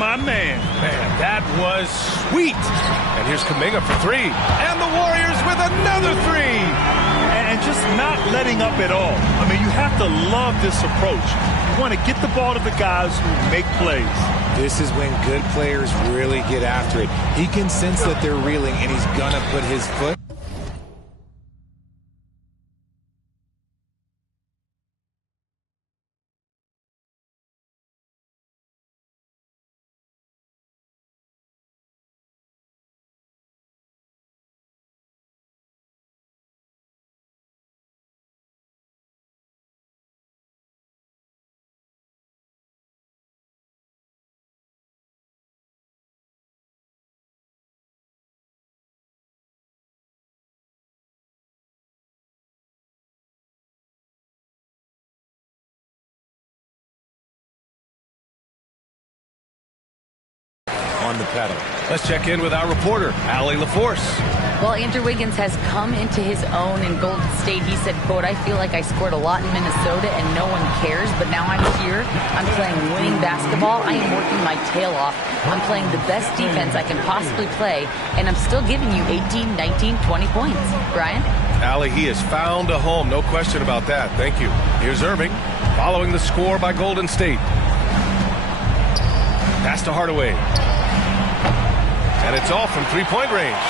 my man. Man, that was sweet. And here's Kuminga for three. And the Warriors with another three. And just not letting up at all. I mean, you have to love this approach. You want to get the ball to the guys who make plays. This is when good players really get after it. He can sense that they're reeling, and he's going to put his foot. On the pedal. Let's check in with our reporter, Allie LaForce. Well, Andrew Wiggins has come into his own in Golden State. He said, quote, I feel like I scored a lot in Minnesota and no one cares, but now I'm here. I'm playing winning basketball. I am working my tail off. I'm playing the best defense I can possibly play, and I'm still giving you 18, 19, 20 points. Brian? Allie, he has found a home. No question about that. Thank you. Here's Irving, following the score by Golden State. Pass to Hardaway. And it's all from three-point range.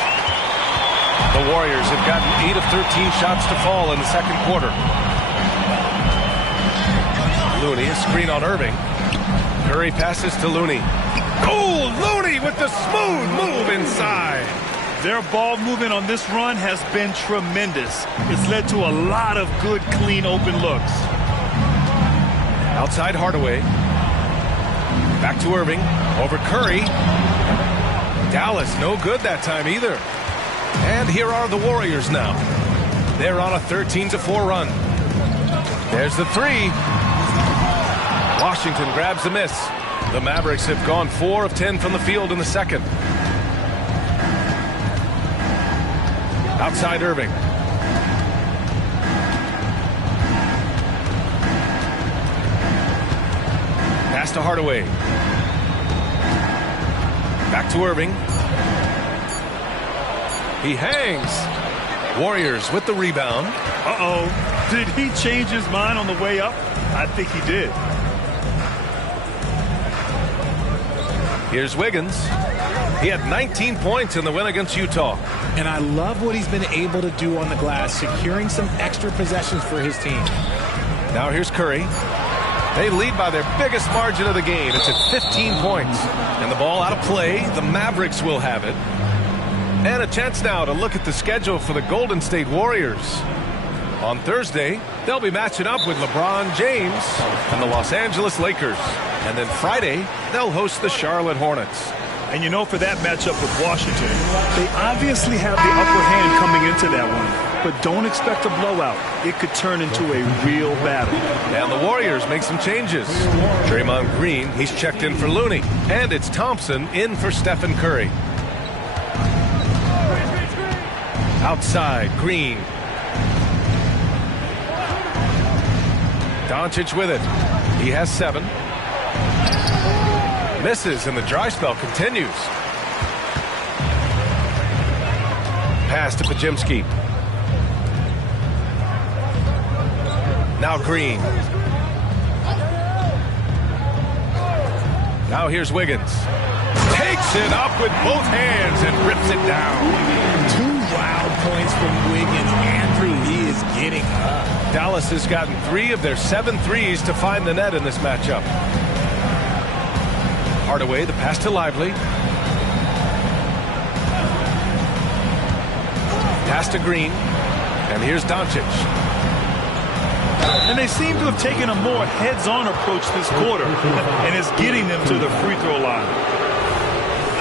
The Warriors have gotten 8 of 13 shots to fall in the second quarter. Looney, a screen on Irving. Curry passes to Looney. Oh, Looney with the smooth move inside. Their ball movement on this run has been tremendous. It's led to a lot of good, clean, open looks. Outside Hardaway. Back to Irving. Over Curry. Dallas no good that time either. And here are the Warriors now. They're on a 13-4 run. There's the three. Washington grabs the miss. The Mavericks have gone 4 of 10 from the field in the second. Outside Irving. Pass to Hardaway. Back to Irving. He hangs. Warriors with the rebound. Uh-oh. Did he change his mind on the way up? I think he did. Here's Wiggins. He had 19 points in the win against Utah. And I love what he's been able to do on the glass, securing some extra possessions for his team. Now here's Curry. They lead by their biggest margin of the game. It's at 15 points. And the ball out of play. The Mavericks will have it. And a chance now to look at the schedule for the Golden State Warriors. On Thursday, they'll be matching up with LeBron James and the Los Angeles Lakers. And then Friday, they'll host the Charlotte Hornets. And you know, for that matchup with Washington, they obviously have the upper hand coming into that one. But don't expect a blowout. It could turn into a real battle. And the Warriors make some changes. Draymond Green, he's checked in for Looney. And it's Thompson in for Stephen Curry. Outside, Green. Doncic with it. He has 7. Misses, and the dry spell continues. Pass to Pajimski. Now Green. Now here's Wiggins. Takes it up with both hands and rips it down. 2 wild points from Wiggins. Andrew, he is getting up. Dallas has gotten 3 of their 7 threes to find the net in this matchup. Hardaway, the pass to Lively. Pass to Green. And here's Doncic. And they seem to have taken a more heads-on approach this quarter, and it's getting them to the free throw line.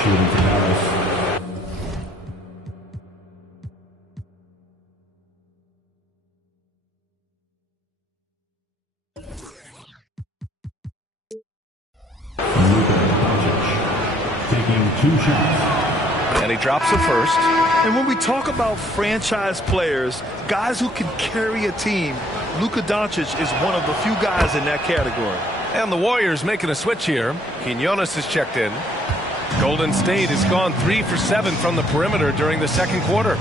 Shooting for Dallas. Taking 2 shots. And he drops the first. And when we talk about franchise players, guys who can carry a team, Luka Doncic is one of the few guys in that category. And the Warriors making a switch here. Quinones is checked in. Golden State has gone 3 for 7 from the perimeter during the second quarter.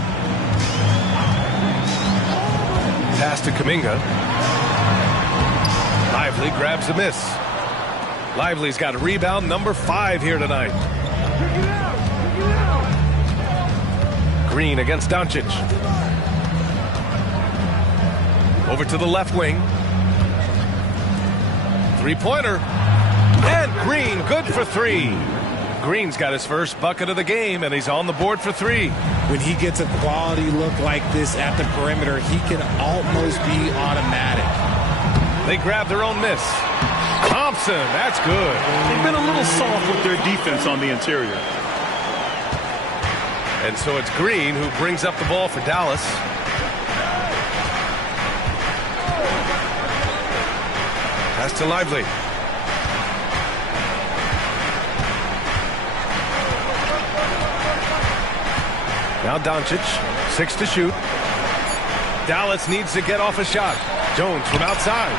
Pass to Kuminga. Lively grabs a miss. Lively's got a rebound number 5 here tonight. Green against Doncic. Over to the left wing. Three-pointer. And Green good for 3. Green's got his first bucket of the game, and he's on the board for 3. When he gets a quality look like this at the perimeter, he can almost be automatic. They grab their own miss. Thompson, that's good. They've been a little soft with their defense on the interior. And so it's Green who brings up the ball for Dallas. Pass to Lively. Now Doncic, 6 to shoot. Dallas needs to get off a shot. Jones from outside.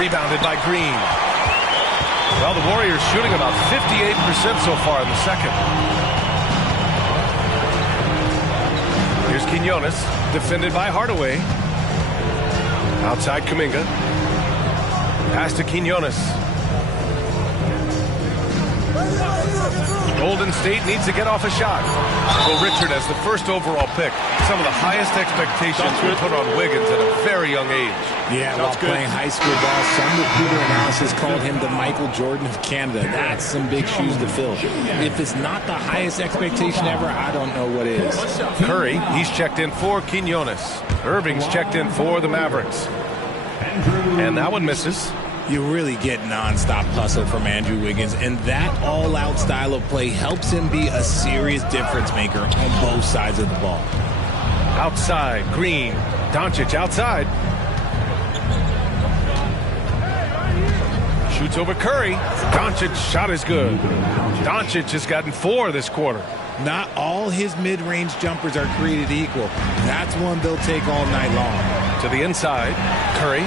Rebounded by Green. Well, the Warriors shooting about 58% so far in the second. Here's Quinones, defended by Hardaway. Outside Kuminga. Pass to Quinones. Golden State needs to get off a shot. Well, Richard, as the first overall pick, some of the highest expectations were put on Wiggins at a very young age. Yeah, while playing high school ball, some recruiter analysis called him the Michael Jordan of Canada. That's some big shoes to fill. If it's not the highest expectation ever, I don't know what is. Curry, he's checked in for Quinones. Irving's checked in for the Mavericks. And that one misses. You really get nonstop hustle from Andrew Wiggins, and that all-out style of play helps him be a serious difference maker on both sides of the ball. Outside, Green. Doncic outside. Shoots over Curry. Doncic's shot is good. Doncic has gotten 4 this quarter. Not all his mid-range jumpers are created equal. That's one they'll take all night long. To the inside, Curry.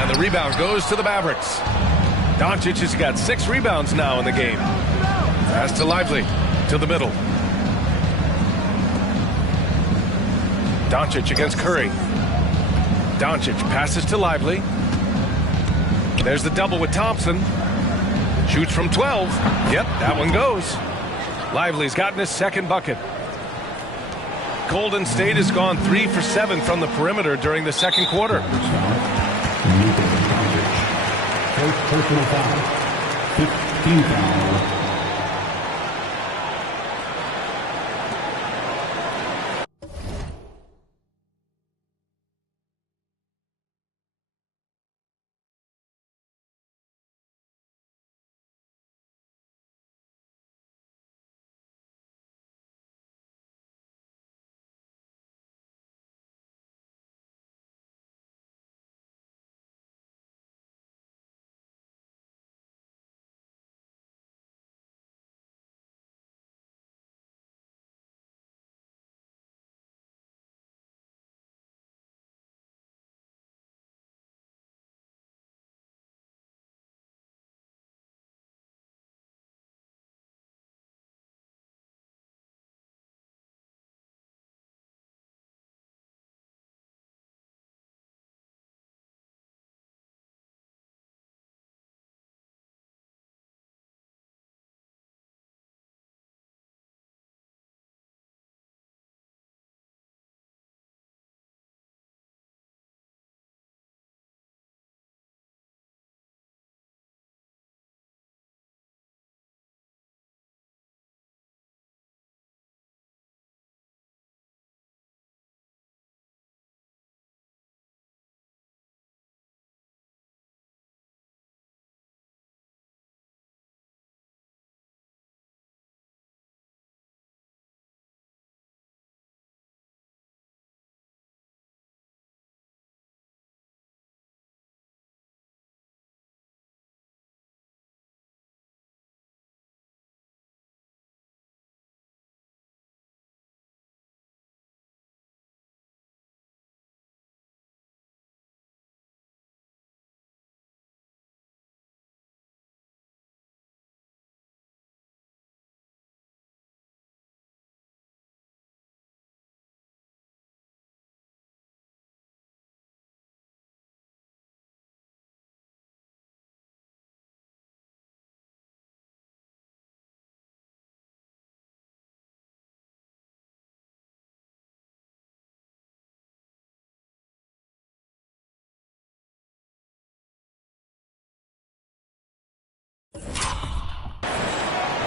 And the rebound goes to the Mavericks. Doncic has got 6 rebounds now in the game. Pass to Lively. To the middle. Doncic against Curry. Doncic passes to Lively. There's the double with Thompson. Shoots from 12. Yep, that one goes. Lively's gotten his second bucket. Golden State has gone 3 for 7 from the perimeter during the second quarter. Personal foul. 15 foul.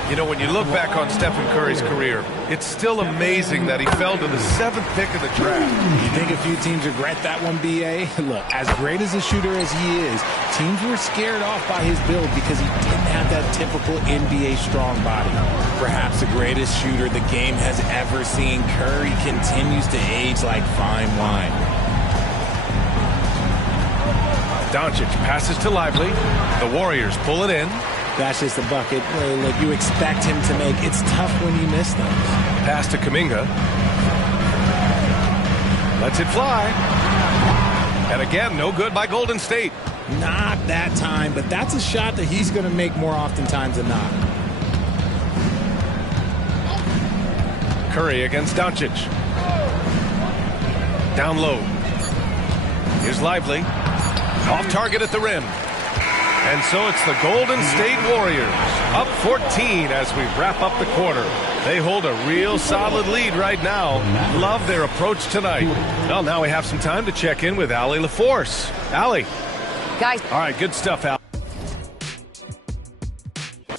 You know, when you look back on Stephen Curry's career, it's still amazing that he fell to the 7th pick of the draft. You think a few teams regret that one, B.A.? Look, as great as a shooter as he is, teams were scared off by his build because he didn't have that typical NBA strong body. Perhaps the greatest shooter the game has ever seen, Curry continues to age like fine wine. Doncic passes to Lively. The Warriors pull it in. That's just a bucket like you expect him to make. It's tough when you miss those. Pass to Kuminga. Lets it fly. And again, no good by Golden State. Not that time, but that's a shot that he's going to make more oftentimes than not. Curry against Doncic. Down low. Here's Lively. Off target at the rim. And so it's the Golden State Warriors up 14 as we wrap up the quarter. They hold a real solid lead right now. Love their approach tonight. Well, now we have some time to check in with Allie LaForce. Allie. Guys. All right, good stuff, Al.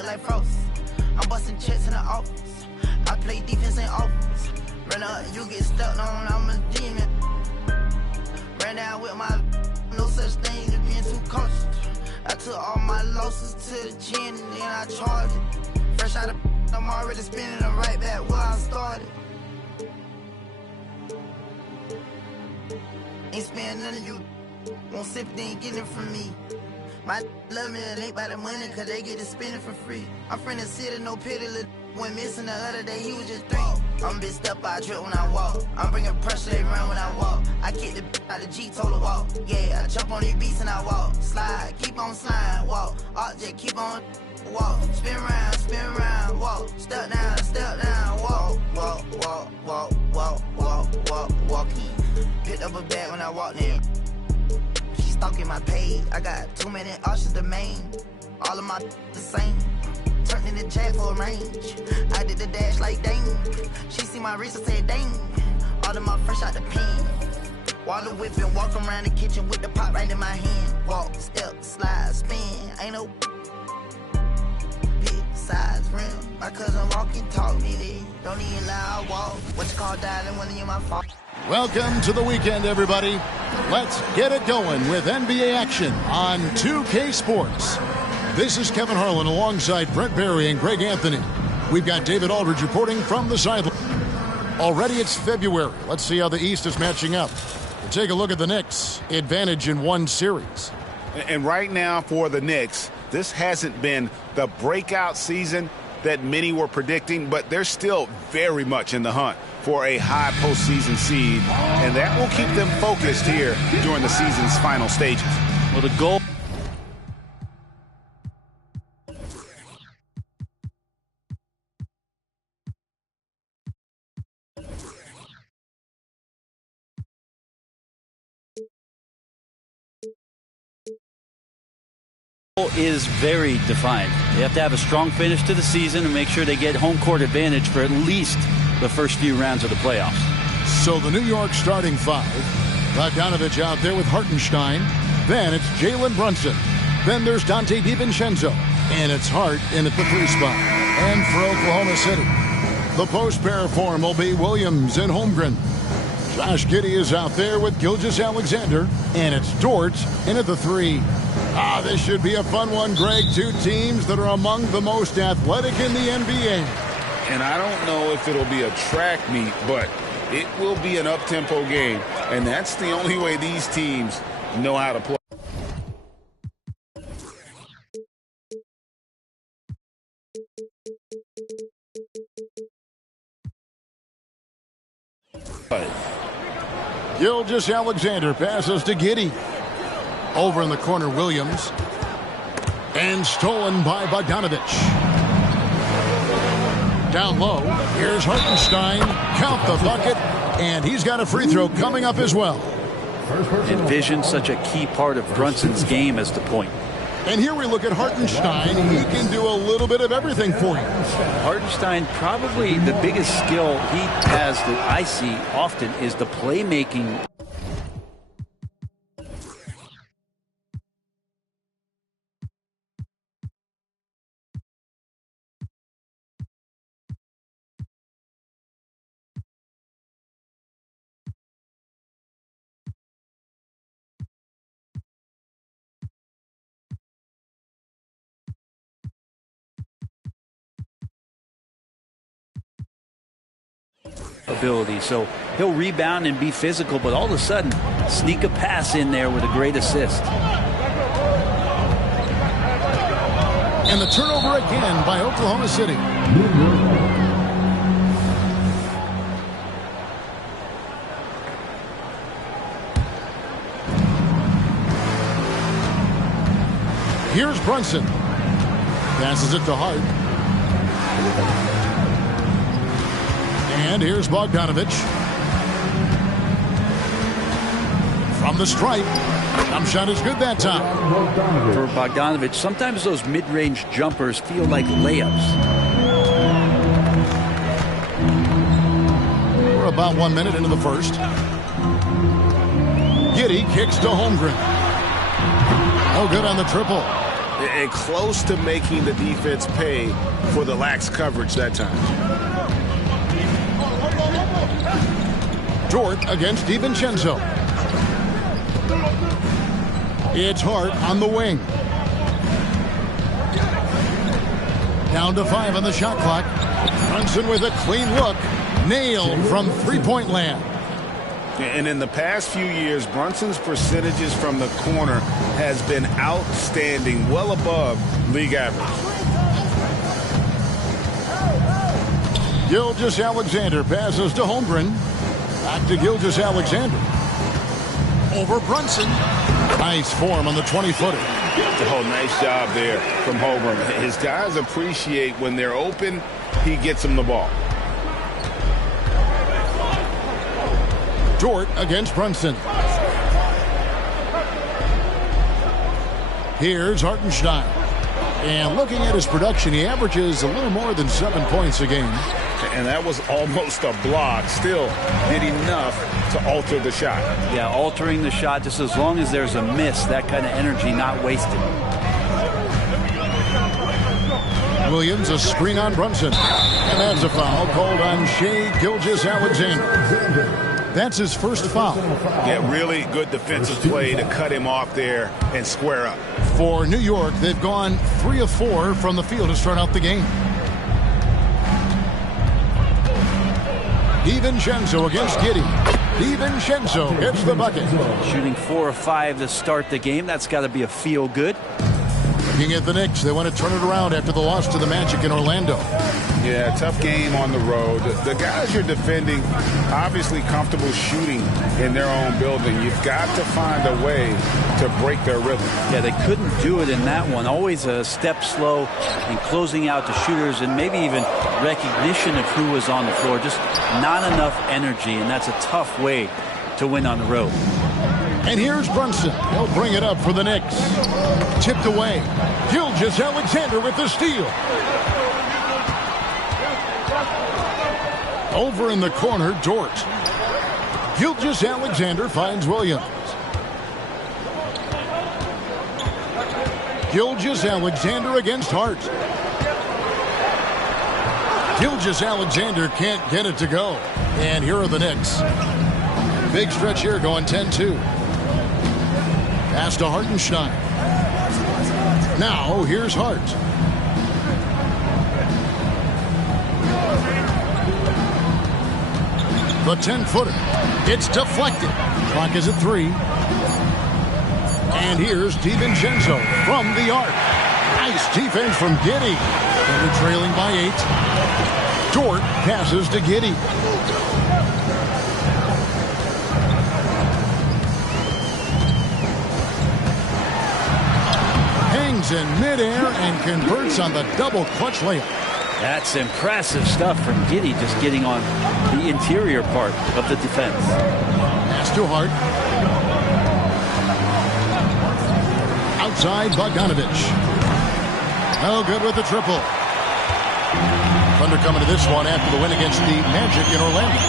I'm busting checks in the office. I play defense in office. Run up, you get stuck on, I'm a demon. Ran down with my no such thing as being too cautious. I took all my losses to the chin and then I charged it. Fresh out of I'm already spinning them right back where I started. Ain't spending none of you. Won't sip, they ain't getting it from me. My love me, it ain't by the money, cause they get to spend it for free. I'm from the city, no pity, went missing the other day, he was just 3. I'm big step, I drip when I walk. I'm bringing pressure, they run when I walk. I kick the out of G, told her walk. Yeah, I jump on these beats and I walk. Slide, keep on sliding, walk. Object, keep on walk. Spin round, walk. Step down, walk. Walk. Picked up a bag when I walked in. She stalking my page. I got too many options to main. All of my the same. Turned in the jack for a range. I did the dash like dang. She see my wrist and said dang. All of my fresh out the pen. Water whipping, walk around the kitchen with the pot right in my hand. Walk, step, slide, spin. Ain't no big size rim. My cousin walking, talk me there. Don't even loud walk. What you call dialing when you my fault? Welcome to the weekend, everybody. Let's get it going with NBA action on 2K Sports. This is Kevin Harlan alongside Brent Barry and Greg Anthony. We've got David Aldridge reporting from the sideline. Already it's February. Let's see how the East is matching up. We'll take a look at the Knicks. Advantage in one series. And right now for the Knicks, this hasn't been the breakout season that many were predicting, but they're still very much in the hunt for a high postseason seed, and that will keep them focused here during the season's final stages. Well, the goal is very defined. They have to have a strong finish to the season and make sure they get home court advantage for at least the first few rounds of the playoffs. So the New York starting 5. Bogdanovich out there with Hartenstein. Then it's Jalen Brunson. Then there's Dante DiVincenzo. And it's Hart in at the 3 spot. And for Oklahoma City, the post pair form will be Williams and Holmgren. Josh Giddey is out there with Gilgeous-Alexander. And it's Dort in at the 3. This should be a fun one, Greg. 2 teams that are among the most athletic in the NBA. And I don't know if it'll be a track meet, but it will be an up-tempo game. And that's the only way these teams know how to play. Gilgeous-Alexander passes to Giddey. Over in the corner, Williams. And stolen by Bogdanovich. Down low, here's Hartenstein. Count the bucket, and he's got a free throw coming up as well. Envision such a key part of Brunson's game as the point. And here we look at Hartenstein. He can do a little bit of everything for you. Hartenstein, probably the biggest skill he has that I see often is the playmaking. ability. So he'll rebound and be physical, but all of a sudden sneak a pass in there with a great assist. And the turnover again by Oklahoma City. Here's Brunson. Passes it to Hart. And here's Bogdanovich. From the stripe. Jump shot is good that time. For Bogdanovich, sometimes those mid-range jumpers feel like layups. We're about 1 minute into the first. Giddey kicks to Holmgren. No good on the triple. And close to making the defense pay for the lax coverage that time. Dort against DiVincenzo. It's Hart on the wing. Down to 5 on the shot clock. Brunson with a clean look. Nailed from three-point land. And in the past few years, Brunson's percentages from the corner has been outstanding, well above league average. Gilgeous-Alexander passes to Holmgren. Back to Gilgeous-Alexander. Over Brunson. Nice form on the 20-footer. Oh, nice job there from Holmgren. His guys appreciate when they're open, he gets them the ball. Dort against Brunson. Here's Hartenstein. And looking at his production, he averages a little more than 7 points a game. And that was almost a block. Still did enough to alter the shot. Yeah, altering the shot, just as long as there's a miss, that kind of energy not wasted. Williams, a screen on Brunson. And that's a foul called on Shai Gilgeous-Alexander. That's his first foul. Yeah, really good defensive play to cut him off there and square up. For New York, they've gone 3 of 4 from the field to start out the game. DiVincenzo against Giddey. DiVincenzo gets the bucket. Shooting 4 of 5 to start the game. That's got to be a feel good. Looking at the Knicks, they want to turn it around after the loss to the Magic in Orlando. Yeah, tough game on the road. The guys you're defending, obviously comfortable shooting in their own building. You've got to find a way to break their rhythm. Yeah, they couldn't do it in that one. Always a step slow in closing out the shooters and maybe even recognition of who was on the floor. Just not enough energy, and that's a tough way to win on the road. And here's Brunson. He'll bring it up for the Knicks. Tipped away. Gilgeous-Alexander with the steal. Over in the corner, Dort. Gilgeous-Alexander finds Williams. Gilgeous-Alexander against Hart. Gilgeous-Alexander can't get it to go. And here are the Knicks. Big stretch here going 10-2. Pass to Hartenstein. Now here's Hart. The 10-footer. It's deflected. Clock is at 3. And here's DiVincenzo from the arc. Nice defense from Giddey. And they're trailing by 8. Dort passes to Giddey. Hangs in midair and converts on the double clutch layup. That's impressive stuff from Giddey, just getting on the interior part of the defense. Pass to Hart. Outside Bogdanovich. No good with the triple. Thunder coming to this one after the win against the Magic in Orlando.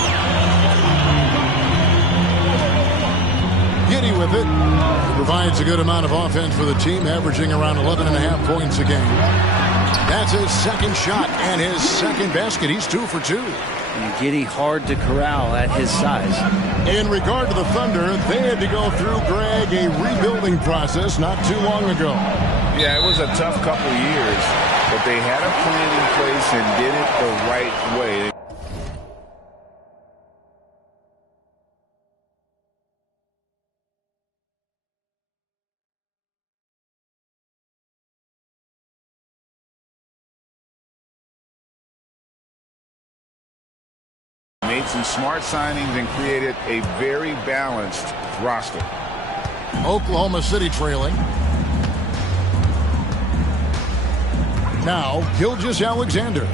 Giddey with it. Provides a good amount of offense for the team, averaging around 11.5 points a game. That's his second shot and his second basket. He's 2 for 2. And Giddey hard to corral at his size. In regard to the Thunder, they had to go through, Greg, a rebuilding process not too long ago. Yeah, it was a tough couple years, but they had a plan in place and did it the right way. Made some smart signings and created a very balanced roster. Oklahoma City trailing. Now, Gilgeous-Alexander.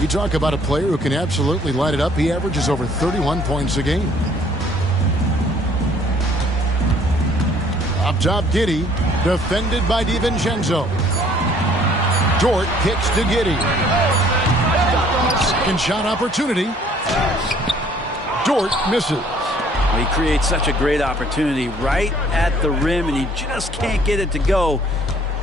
You talk about a player who can absolutely light it up. He averages over 31 points a game. Up top, Giddey, defended by DiVincenzo. Dort kicks to Giddey. Second shot opportunity. Dort misses. He creates such a great opportunity right at the rim, and he just can't get it to go,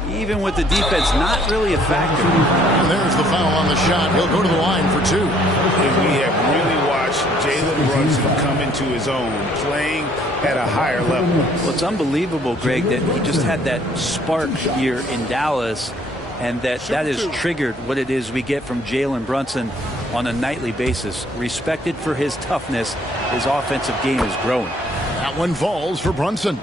even with the defense not really a factor. And there's the foul on the shot. He'll go to the line for two. And we have really watched Jalen Brunson come into his own, playing at a higher level. Well, it's unbelievable, Greg, that he just had that spark here in Dallas, and that has triggered what it is we get from Jalen Brunson on a nightly basis. Respected for his toughness, his offensive game is growing. That one falls for Brunson.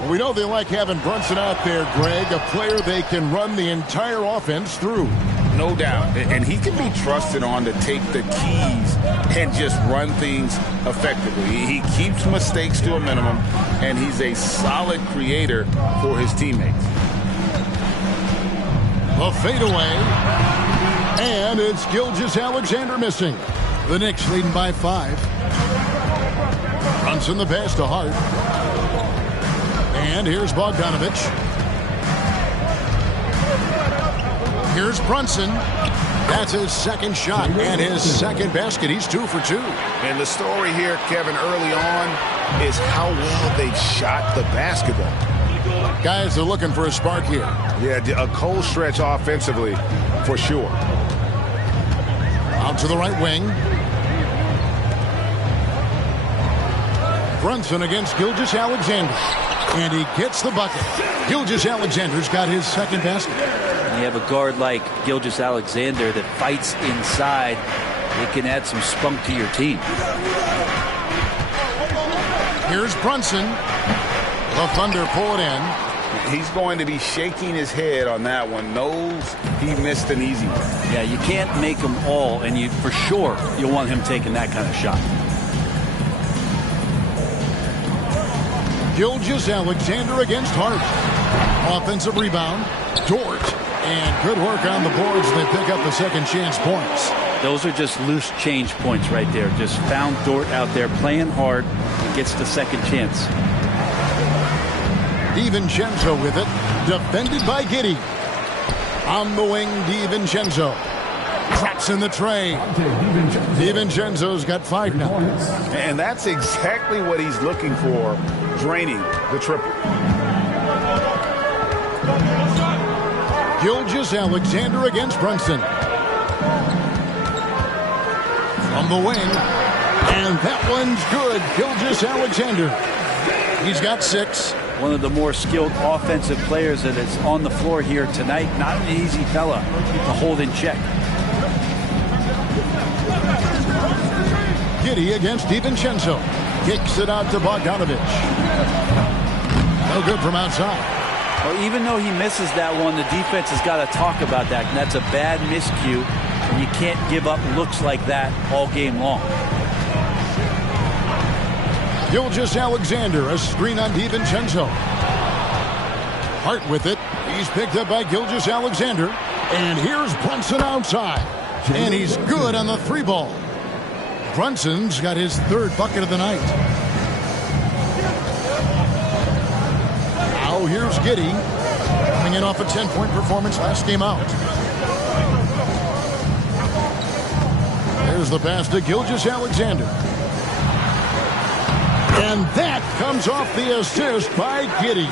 Well, we know they like having Brunson out there, Greg, a player they can run the entire offense through. No doubt. And he can be trusted on to take the keys and just run things effectively. He keeps mistakes to a minimum, and he's a solid creator for his teammates. The fadeaway. And it's Gilgeous-Alexander missing. The Knicks leading by 5. Brunson the pass to Hart. And here's Bogdanovich. Here's Brunson. That's his second shot and his second basket. He's 2 for 2. And the story here, Kevin, early on is how well they've shot the basketball. Guys are looking for a spark here. Yeah, a cold stretch offensively for sure. Out to the right wing. Brunson against Gilgeous-Alexander. And he gets the bucket. Gilgeous-Alexander's got his second basket. You have a guard like Gilgeous-Alexander that fights inside. It can add some spunk to your team. Here's Brunson. The Thunder pull it in. He's going to be shaking his head on that one. Knows he missed an easy one. Yeah, you can't make them all, and you for sure you'll want him taking that kind of shot. Gilgeous-Alexander against Hart. Offensive rebound. Dort. And good work on the boards. They pick up the second chance points. Those are just loose change points right there. Just found Dort out there playing hard. Gets the second chance. DiVincenzo with it. Defended by Giddey. On the wing, DiVincenzo. Traps in the tray. DiVincenzo's got 5 now. And that's exactly what he's looking for, draining the triple. Gilgeous-Alexander against Brunson. From the wing. And that one's good. Gilgeous-Alexander. He's got 6. One of the more skilled offensive players that is on the floor here tonight. Not an easy fella to hold in check. Giddey against DiVincenzo. Kicks it out to Bogdanovich. No good from outside. Well, even though he misses that one, the defense has got to talk about that. And that's a bad miscue. And you can't give up looks like that all game long. Gilgeous-Alexander, a screen on DiVincenzo. Hart with it. He's picked up by Gilgeous-Alexander. And here's Brunson outside. And he's good on the 3 ball. Brunson's got his 3rd bucket of the night. Now here's Giddey. Coming in off a 10-point performance last game out. There's the pass to Gilgeous-Alexander. And that comes off the assist by Giddey.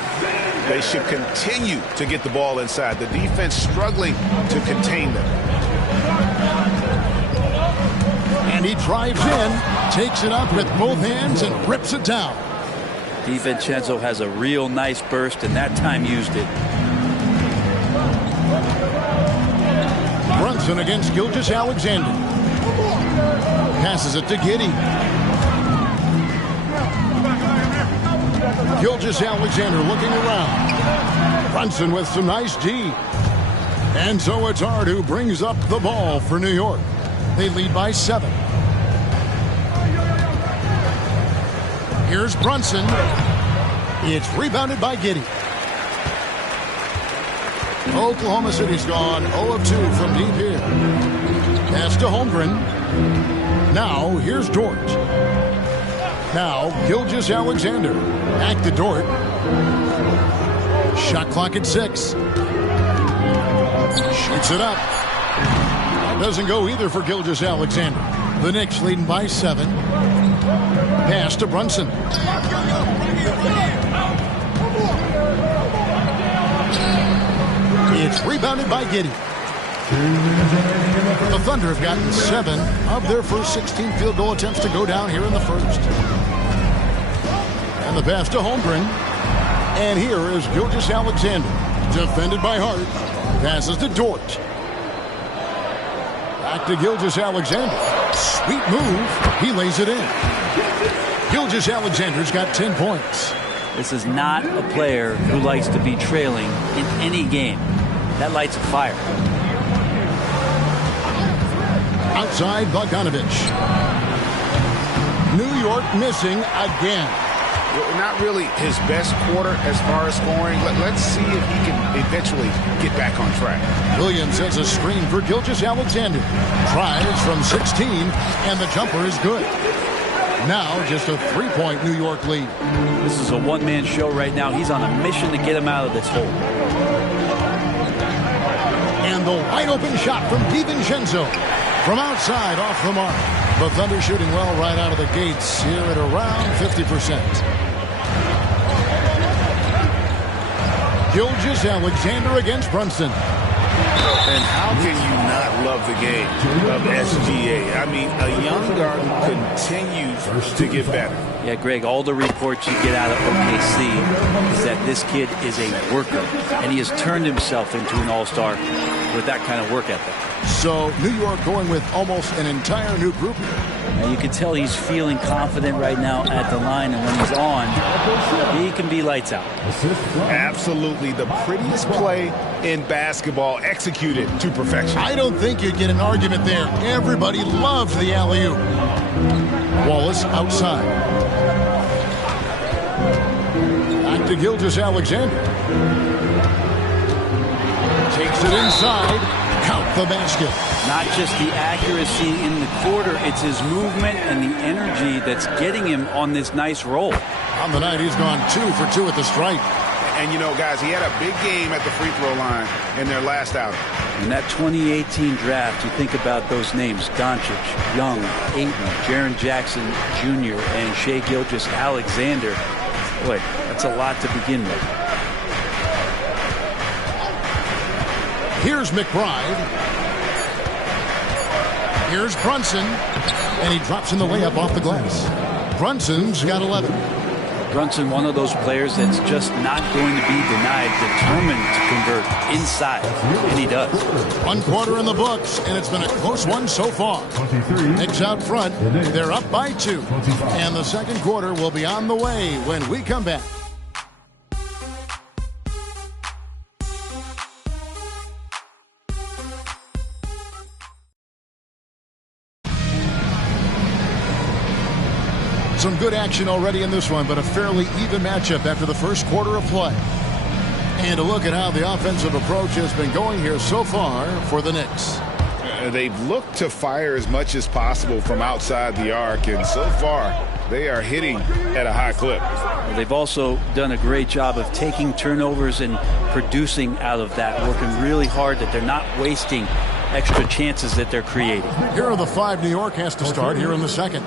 They should continue to get the ball inside. The defense struggling to contain them. And he drives in, takes it up with both hands, and rips it down. DiVincenzo has a real nice burst, and that time used it. Brunson against Gilgeous-Alexander. Passes it to Giddey. Gilgeous-Alexander looking around. Brunson with some nice D. And so it's Hart who brings up the ball for New York. They lead by 7. Here's Brunson. It's rebounded by Giddey. Oklahoma City's gone 0 of 2 from deep here. Pass to Holmgren. Now here's Dort. Now Gilgeous-Alexander. Back to Dort. Shot clock at 6. Shoots it up. That doesn't go either for Gilgeous-Alexander. The Knicks leading by 7. Pass to Brunson. It's rebounded by Giddey. The Thunder have gotten 7 of their first 16 field goal attempts to go down here in the first. And the pass to Holmgren. And here is Gilgeous-Alexander. Defended by Hart. Passes to Dort. Back to Gilgeous-Alexander. Sweet move. He lays it in. Gilgeous-Alexander's got 10 points. This is not a player who likes to be trailing in any game. That lights a fire. Outside Bogdanovich. New York missing again. Not really his best quarter as far as scoring. Let's see if he can eventually get back on track. Williams has a screen for Gilgeous-Alexander. Tries from 16, and the jumper is good. Now just a 3-point New York lead. This is a one-man show right now. He's on a mission to get him out of this hole. And the wide-open shot from DiVincenzo. From outside, off the mark. The Thunder shooting well right out of the gates here at around 50%. Gilgeous-Alexander against Brunson. And how can you not love the game of SGA? I mean, a young guard who continues to get better. Yeah, Greg, all the reports you get out of OKC is that this kid is a worker, and he has turned himself into an all-star with that kind of work ethic. So New York going with almost an entire new group here. And you can tell he's feeling confident right now at the line, and when he's on, he can be lights out. Absolutely the prettiest play in basketball, executed to perfection. I don't think you'd get an argument there. Everybody loves the alley-oop. Wallace outside. Back to Gilgeous-Alexander. Takes it inside. Count the basket. Not just the accuracy in the quarter, it's his movement and the energy that's getting him on this nice roll. On the night, he's gone 2 for 2 at the stripe. And, you know, guys, he had a big game at the free throw line in their last outing. In that 2018 draft, you think about those names: Doncic, Young, Ayton, Jaren Jackson Jr., and Shai Gilgeous-Alexander. Boy, that's a lot to begin with. Here's McBride. Here's Brunson. And he drops in the layup off the glass. Brunson's got 11. Brunson, one of those players that's just not going to be denied, determined to convert inside, and he does. 1 quarter in the books, and it's been a close one so far. Knicks out front. They're up by 2. And the second quarter will be on the way when we come back. Some good action already in this one, but a fairly even matchup after the first quarter of play. And a look at how the offensive approach has been going here so far for the Knicks. They've looked to fire as much as possible from outside the arc, and so far they are hitting at a high clip. Well, they've also done a great job of taking turnovers and producing out of that, working really hard that they're not wasting extra chances that they're creating. Here are the 5 New York has to start here in the second.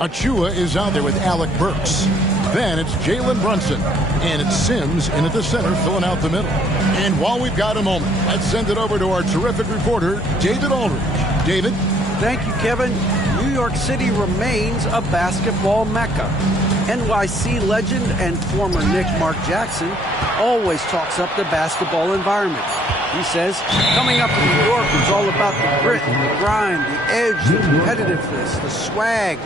Achua is out there with Alec Burks. Then it's Jalen Brunson. And it's Sims in at the center, filling out the middle. And while we've got a moment, let's send it over to our terrific reporter, David Aldridge. David? Thank you, Kevin. New York City remains a basketball mecca. NYC legend and former Knick Mark Jackson always talks up the basketball environment. He says, coming up to New York is all about the grit, the grind, the edge, the competitiveness, the swag.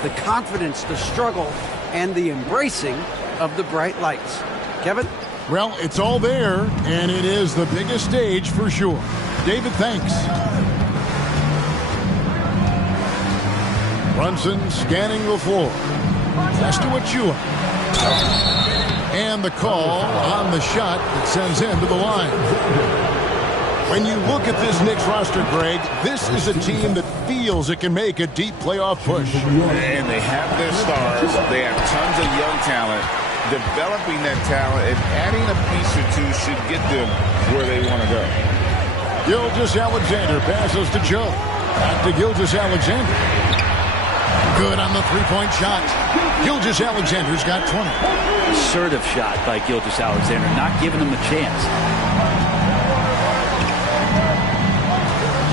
The confidence, the struggle, and the embracing of the bright lights. Kevin? Well, it's all there, and it is the biggest stage for sure. David, thanks. Brunson scanning the floor. Pass to Achua. And the call on the shot that sends him to the line. When you look at this Knicks roster, Greg, this is a team that feels it can make a deep playoff push. And they have their stars. They have tons of young talent. Developing that talent and adding a piece or two should get them where they want to go. Gilgeous-Alexander passes to Joe. Back to Gilgeous-Alexander. Good on the three-point shot. Gilgeous-Alexander's got 20. Assertive shot by Gilgeous-Alexander, not giving him a chance.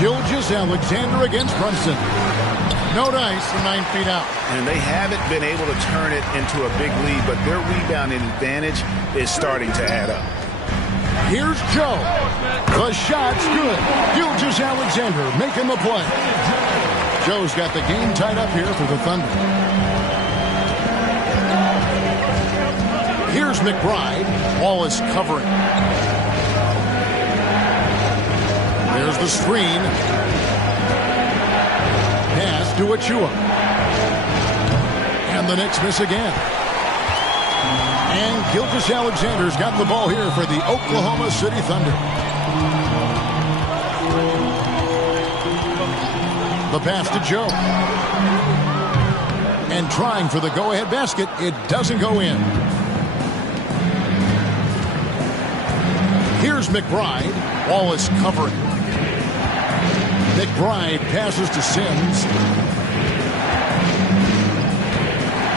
Gilgeous-Alexander against Brunson. No dice from 9 feet out. And they haven't been able to turn it into a big lead, but their rebounding advantage is starting to add up. Here's Joe. The shot's good. Gilgeous-Alexander making the play. Joe's got the game tied up here for the Thunder. Here's McBride. Wallace covering. There's the screen. Pass to Achua. And the Knicks miss again. And Gilgeous-Alexander's got the ball here for the Oklahoma City Thunder. The pass to Joe. And trying for the go-ahead basket. It doesn't go in. Here's McBride. Wallace covering. McBride passes to Sims.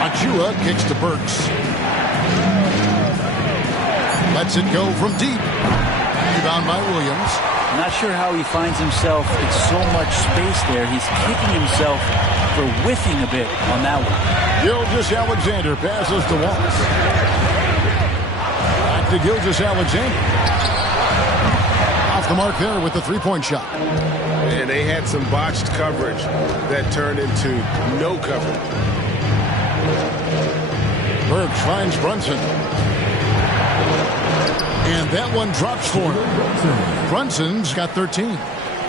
Achua kicks to Burks. Lets it go from deep. Rebound by Williams. Not sure how he finds himself in so much space there. He's kicking himself for whiffing a bit on that one. Gilgeous-Alexander passes to Wallace. Back to Gilgeous-Alexander. Off the mark there with the three-point shot. And they had some botched coverage that turned into no coverage. Burks finds Brunson. And that one drops for him. Brunson's got 13.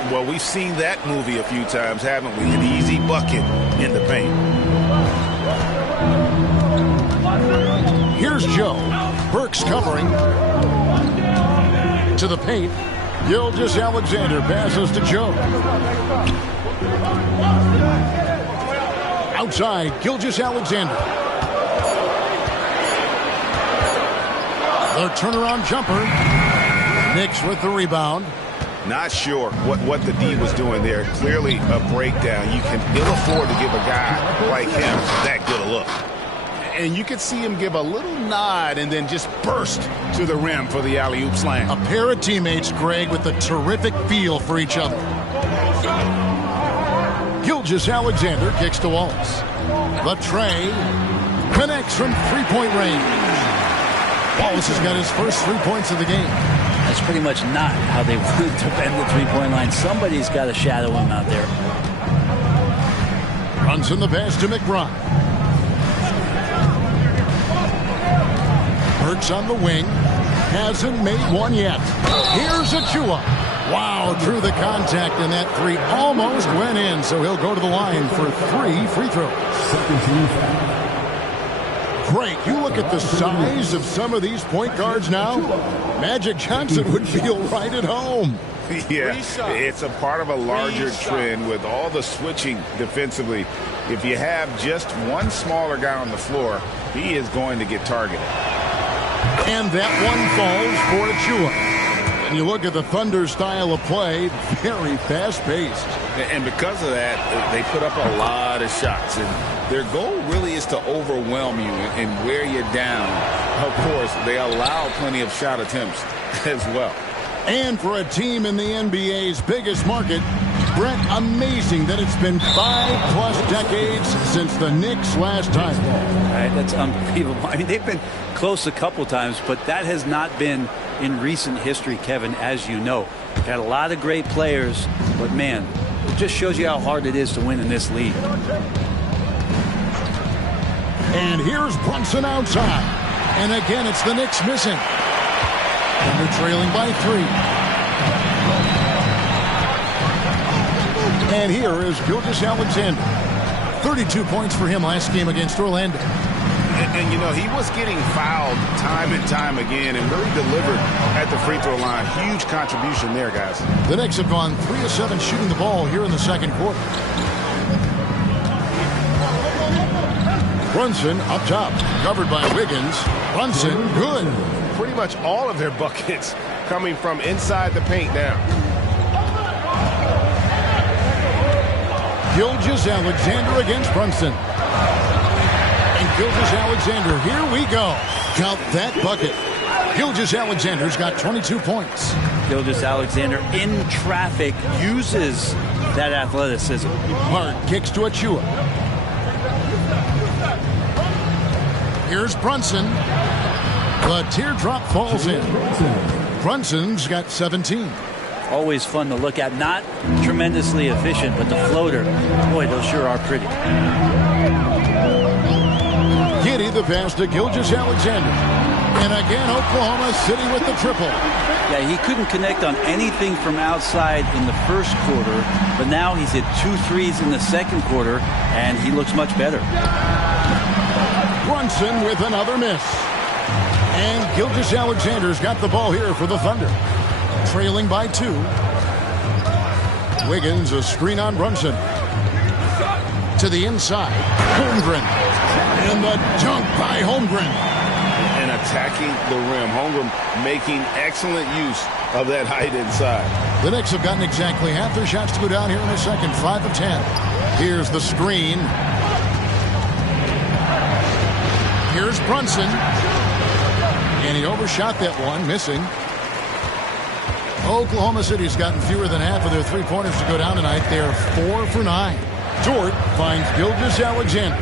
Well, we've seen that movie a few times, haven't we? An easy bucket in the paint. Here's Joe. Burks covering. To the paint. Gilgeous-Alexander passes to Joe. Outside, Gilgeous-Alexander. The turnaround jumper. Knicks with the rebound. Not sure what the D was doing there. Clearly a breakdown. You can ill afford to give a guy like him that good a look. And you could see him give a little nod and then just burst to the rim for the alley-oop slam. A pair of teammates, Greg, with a terrific feel for each other. Gilgeous-Alexander kicks to Wallace. The tray connects from three-point range. Wallace has got his first 3 points of the game. That's pretty much not how they would defend the three-point line. Somebody's got to shadow him out there. Runs in the pass to McBride. Burks on the wing. Hasn't made one yet. Here's Achua. Wow, through the contact, and that three almost went in, so he'll go to the line for 3 free throws. Great. You look at the size of some of these point guards now. Magic Johnson would feel right at home. Yeah, it's a part of a larger trend with all the switching defensively. If you have just one smaller guy on the floor, he is going to get targeted. And that one falls for Achua. And you look at the Thunder style of play, very fast-paced. And because of that, they put up a lot of shots. And their goal really is to overwhelm you and wear you down. Of course, they allow plenty of shot attempts as well. And for a team in the NBA's biggest market, Brett, amazing that it's been 5+ decades since the Knicks last time. Right, that's unbelievable. I mean, they've been close a couple times, but that has not been in recent history, Kevin, as you know. They've had a lot of great players, but man, it just shows you how hard it is to win in this league. And here's Brunson outside. And again, it's the Knicks missing. And they're trailing by 3. And here is Gilgeous-Alexander. 32 points for him last game against Orlando. And, you know, he was getting fouled time and time again and really delivered at the free throw line. Huge contribution there, guys. The Knicks have gone 3 of 7 shooting the ball here in the second quarter. Brunson up top, covered by Wiggins. Brunson, good. Pretty much all of their buckets coming from inside the paint now. Gilgeous-Alexander against Brunson. And Gilgeous-Alexander, here we go. Count that bucket. Gilgeous-Alexander's got 22 points. Gilgeous-Alexander in traffic uses that athleticism. Hart kicks to Achua. Here's Brunson. The teardrop falls in. Brunson's got 17. Always fun to look at. Not tremendously efficient, but the floater, boy, those sure are pretty. Giddey the pass to Gilgeous-Alexander. And again, Oklahoma City with the triple. Yeah, he couldn't connect on anything from outside in the first quarter, but now he's hit 2 threes in the second quarter, and he looks much better. Brunson with another miss. And Gilgeous-Alexander's got the ball here for the Thunder. Trailing by 2. Wiggins, a screen on Brunson. To the inside. Holmgren. And the dunk by Holmgren. And attacking the rim. Holmgren making excellent use of that height inside. The Knicks have gotten exactly half their shots to go down here in the second. 5 of 10. Here's the screen. Here's Brunson. And he overshot that one, missing. Oklahoma City's gotten fewer than half of their three-pointers to go down tonight. They are 4 for 9. Dort finds Gilgeous-Alexander.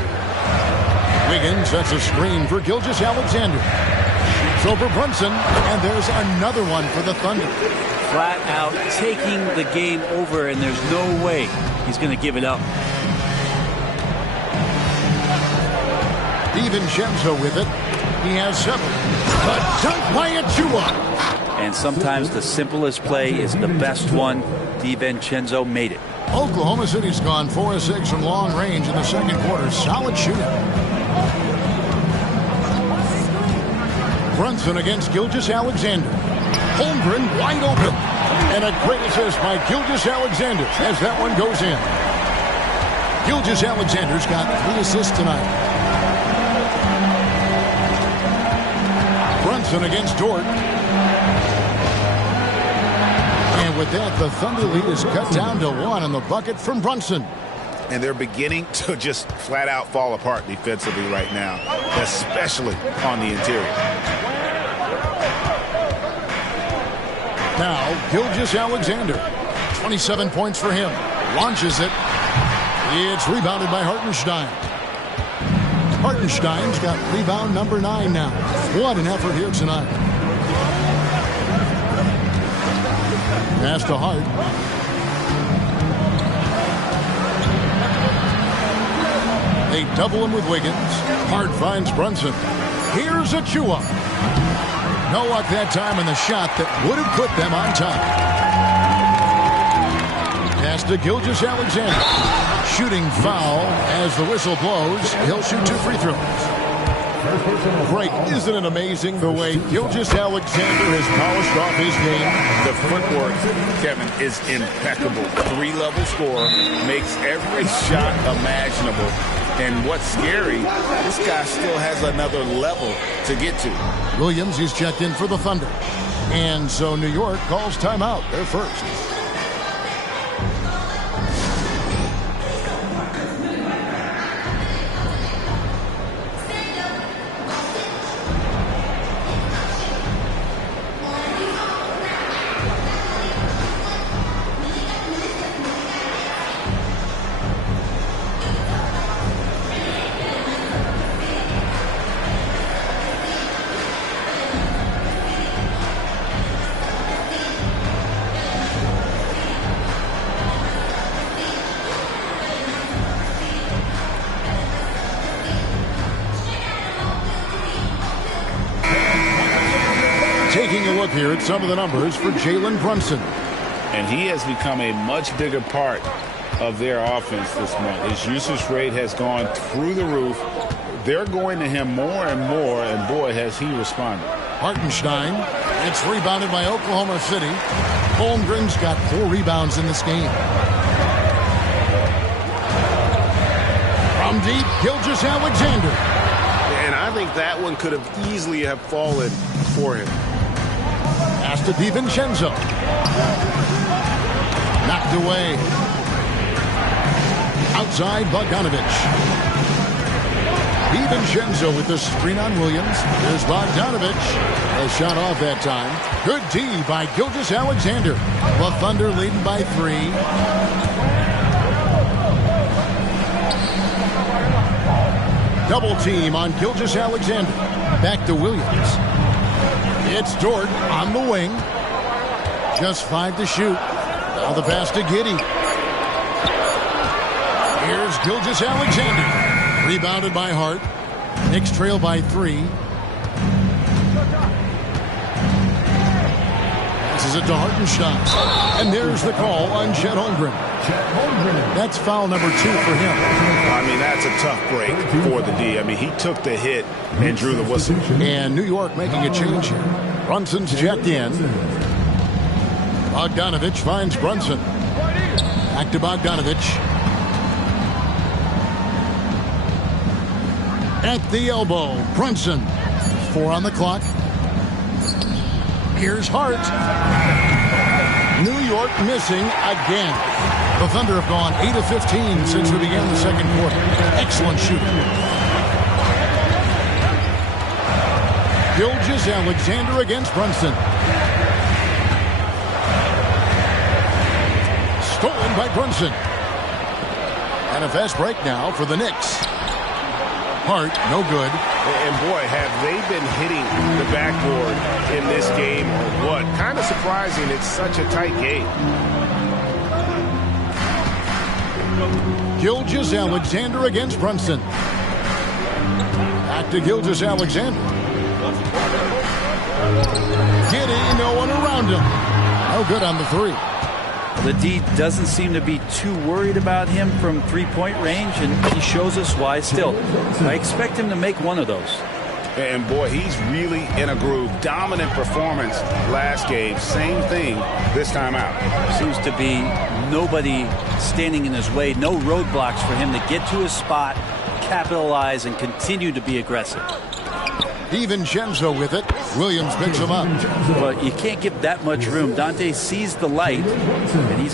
Wiggins sets a screen for Gilgeous-Alexander. So for Brunson, and there's another one for the Thunder. Flat out taking the game over, and there's no way he's going to give it up. DiVincenzo with it. He has 7. The dunk by Achua. And sometimes the simplest play is the best one. DiVincenzo made it. Oklahoma City's gone 4 of 6 from long range in the second quarter. Solid shooting. Brunson against Gilgeous-Alexander. Holmgren wide open. And a great assist by Gilgeous-Alexander as that one goes in. Gilgeous-Alexander's got 3 assists tonight. Brunson against Dort. And with that, the Thunder lead is cut down to 1 on the bucket from Brunson. And they're beginning to just flat out fall apart defensively right now, especially on the interior. Now, Gilgeous-Alexander. 27 points for him. Launches it. It's rebounded by Hartenstein. Hartenstein's got rebound number 9 now. What an effort here tonight. Pass to Hart. They double him with Wiggins. Hart finds Brunson. Here's Achua. No luck that time in the shot that would have put them on top. Pass to Gilgeous-Alexander. Shooting foul as the whistle blows. He'll shoot 2 free throws. Great. Isn't it amazing the way Gilgeous-Alexander has polished off his game? The footwork, Kevin, is impeccable. 3-level scorer, makes every shot imaginable. And what's scary, this guy still has another level to get to. Williams, he's checked in for the Thunder. And so New York calls timeout. They're first. Taking a look here at some of the numbers for Jalen Brunson. And he has become a much bigger part of their offense this month. His usage rate has gone through the roof. They're going to him more and more, and boy, has he responded. Hartenstein. It's rebounded by Oklahoma City. Holmgren's got 4 rebounds in this game. From deep, Gilgeous-Alexander. And I think that one could have easily have fallen for him. Pass to DiVincenzo. Knocked away. Outside Bogdanovich. DiVincenzo with the screen on Williams. There's Bogdanovich. A shot off that time. Good D by Gilgeous-Alexander. The Thunder leading by 3. Double team on Gilgeous-Alexander. Back to Williams. It's Dort on the wing. Just 5 to shoot. Now the pass to Giddey. Here's Gilgeous-Alexander. Rebounded by Hart. Knicks trail by 3. Passes it to Hartenstein. And there's the call on Chet Holmgren. That's foul number 2 for him. I mean, that's a tough break for the D. I mean, he took the hit and drew the whistle. And New York making a change here. Brunson's checked in. Bogdanovich finds Brunson. Back to Bogdanovich. At the elbow, Brunson. 4 on the clock. Here's Hart. New York missing again. The Thunder have gone 8 of 15 since we began the second quarter. Excellent shooting. Gilgeous-Alexander against Brunson. Stolen by Brunson. And a fast break now for the Knicks. Hart, no good. And boy, have they been hitting the backboard in this game or what? Kind of surprising it's such a tight game. Gilgeous-Alexander against Brunson. Back to Gilgeous-Alexander. Giddey, no one around him. No good on the 3. The D doesn't seem to be too worried about him from 3-point range, and he shows us why still. I expect him to make one of those. And boy, he's really in a groove. Dominant performance last game. Same thing this time out. Seems to be nobody standing in his way. No roadblocks for him to get to his spot, capitalize, and continue to be aggressive. DiVincenzo with it. Williams picks him up. But you can't give that much room. Dante sees the light, and he's